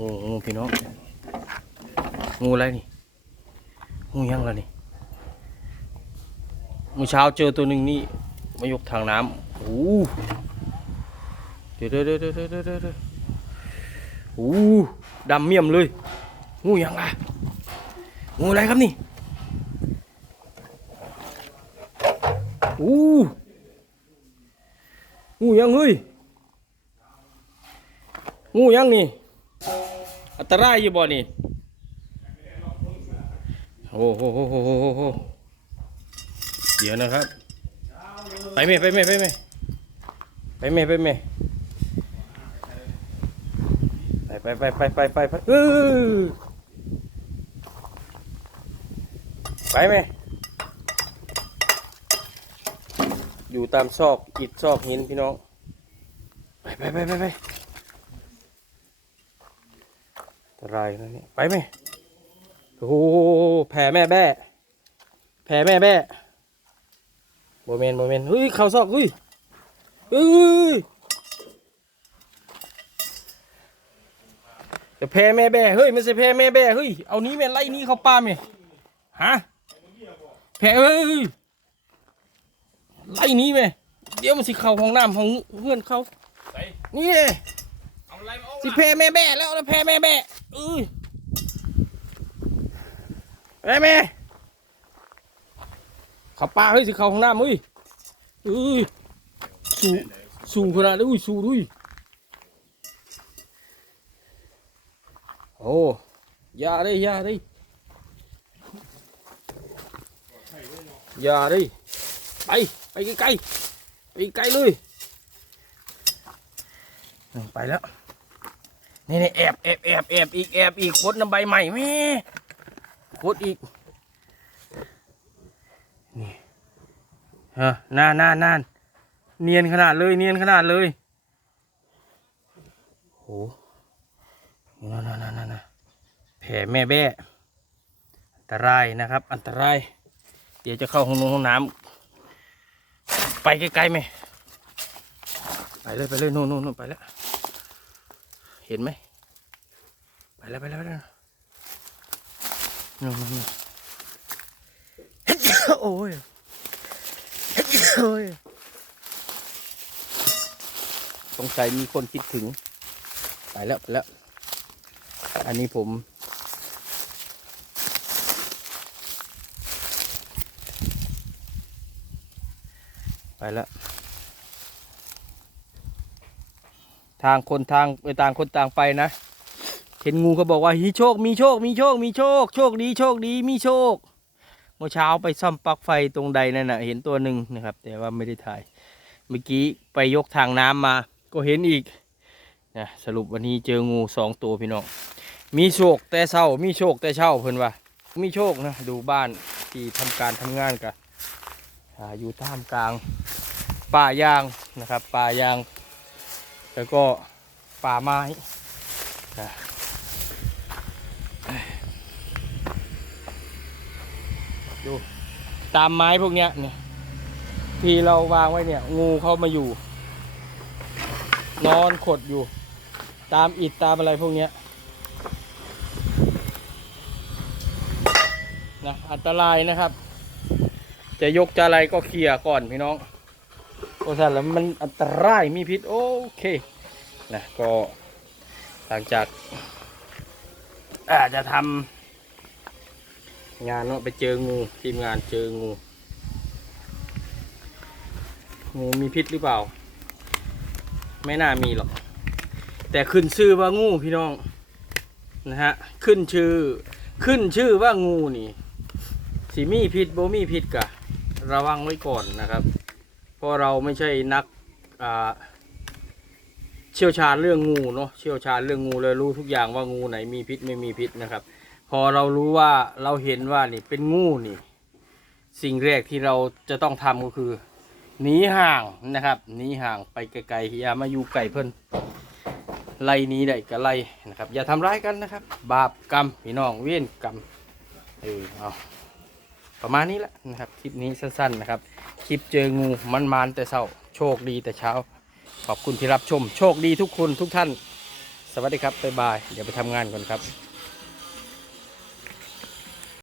โอ้งูพี่น้องงูอะไรนี่งูยังละนี่เมื่อเช้าเจอตัวหนึ่งนี่มายกทางน้ำโอ้หเดี๋ยวเดี๋ยวเดี๋ยวเดี๋ยวเดี๋ยวเดี๋ยวเดี๋ยวโอ้ดำเมี่ยมเลย งูยังอะงูอะไรครับนี่โอ้งูยังเฮ้ยงูยังนี่ อันตรายอยู่บ่นี่โอ้โหโหโหโหโหเดี๋ยวนะครับ ไปไหมไปไหมไปไหมไปไหมไปไหมไปไปไปไปไปไปเออไปไหมอยู่ตามซอกอิดซอกหินพี่น้อง ไปไปไปไปไปอัน ตรายนะเนี่ยไปไหมโอ้โหแผ่แม่แบ้แผ่แม่แบ้โมเมนโมเมนเฮ้ยเข่าซอกเฮ้ยเฮ้ยจะแผ่แม่แบ้เฮ้ยไม่ใช่แผ่แม่แบ้เฮ้ยเอานี้แม่ไล่นี้เขาป้าแม่ฮะแผ่เฮ้ยไล่นี้แม่เดี๋ยวมันสิเข้าห้องน้ำห้องเพื่อนเขานี่ เลยเอาอะไรมาเอาสิแผ่แม่แบ้แล้วแล้วแผ่แม่แบ้เอ้ยไปแม่ขับปลาเฮ้ยสิเข้าห้องน้ำเฮ้ยเอ้ยสูสูขนาดนี้อุ้ยสูดุยโอ้อยาได้อยาได้อยาได้ไปไปไกลๆไปไกลเลยไปแล้ว นี่นี่แอบแอบแอบแอบอีกแอบอีกคดน้ำใบใหม่แม่โคตรอีกนี่เฮะนานนานนานเนียนขนาดเลยเนียนขนาดเลยโหนั่นนั่นนั่นนั่นแผลแม่แบ้อันตรายนะครับ อันตราย เดี๋ยวจะเข้าห้องนงห้องน้ำไปไกลๆไหมไปเลยไปเลยนู่นนู่นนู่นไปแล้ว เห็นไหมไปแล้วไปแล้วไปแล้วนู่นนู่นนู่นโอ้ยโอ้ยสงสัยมีคนคิดถึง ไปแล้วไปแล้ว อันนี้ผม ไปแล้ว ทางคนทางไปต่างคนต่างไปนะ เห็นงูเขาบอกว่ามีโชค มีโชค มีโชค มีโชค โชคดีโชคดีมีโชค เมื่อเช้าไปซ่อมปลั๊กไฟตรงใดนั่นน่ะ เห็นตัวหนึ่งนะครับ แต่ว่าไม่ได้ถ่าย เมื่อกี้ไปยกทางน้ำมา ก็เห็นอีกนะสรุปวันนี้เจองูสองตัวพี่น้อง มีโชคแต่เช้า มีโชคแต่เช้าเพิ่อนว่า มีโชคนะ ดูบ้านที่ทำการทำงานกันออยู่ท่ามกลางป่ายางนะครับ ป่ายาง แล้วก็ป่าไม้ดูตามไม้พวกเนี้ยเนี่ยที่เราวางไว้เนี่ย งูเข้ามาอยู่ นอนขดอยู่ ตามอิฐตามอะไรพวกเนี้ยนะอันตรายนะครับ จะยกจะอะไรก็เคลียร์ก่อนพี่น้อง เพราะฉะนั้นแล้วมันอันตรายมีพิษโอเคนะก็หลังจากอาจจะทำงานเนาะไปเจองูทีมงานเจองู งูมีพิษหรือเปล่า ไม่น่ามีหรอก แต่ขึ้นชื่อว่างูพี่น้องนะฮะขึ้นชื่อขึ้นชื่อว่างูนี่สีมีพิษโบมีพิษกะระวังไว้ก่อนนะครับ เพราะเราไม่ใช่นักเชี่ยวชาญเรื่องงูเนาะเชี่ยวชาญเรื่องงูเลยรู้ทุกอย่างว่างูไหนมีพิษไม่มีพิษนะครับ พอเรารู้ว่าเราเห็นว่านี่เป็นงูนี่ สิ่งแรกที่เราจะต้องทำก็คือหนีห่างนะครับหนีห่างไปไกลๆอย่ามาอยู่ไกลเพิ่นไล่นี้ได้ก็ไล่นะครับ อย่าทำร้ายกันนะครับ บาปกรรมพี่น้องเวียนกรรมเออเอา ประมาณนี้แหละนะครับคลิปนี้สั้นๆนะครับคลิปเจองูมันมานแต่เช้าโชคดีแต่เช้า ขอบคุณที่รับชม โชคดีทุกคนทุกท่าน สวัสดีครับบ๊ายบายเดี๋ยวไปทำงานก่อนครับ